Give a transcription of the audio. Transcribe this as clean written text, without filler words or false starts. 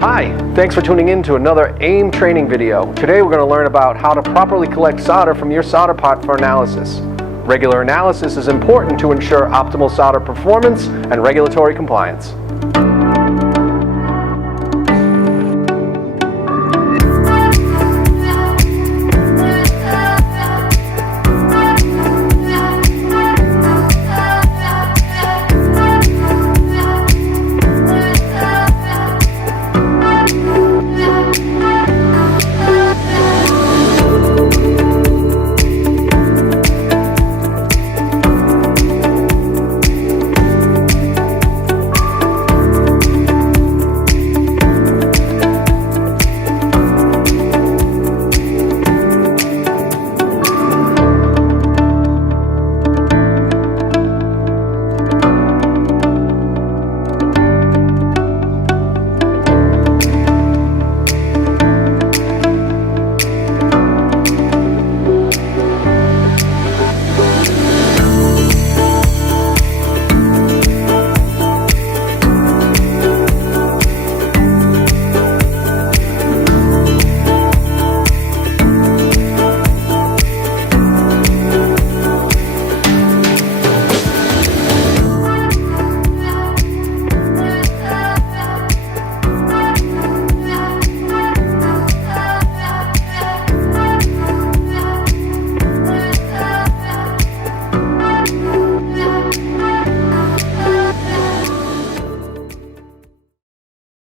Hi, thanks for tuning in to another AIM training video. Today we're going to learn about how to properly collect solder from your solder pot for analysis. Regular analysis is important to ensure optimal solder performance and regulatory compliance.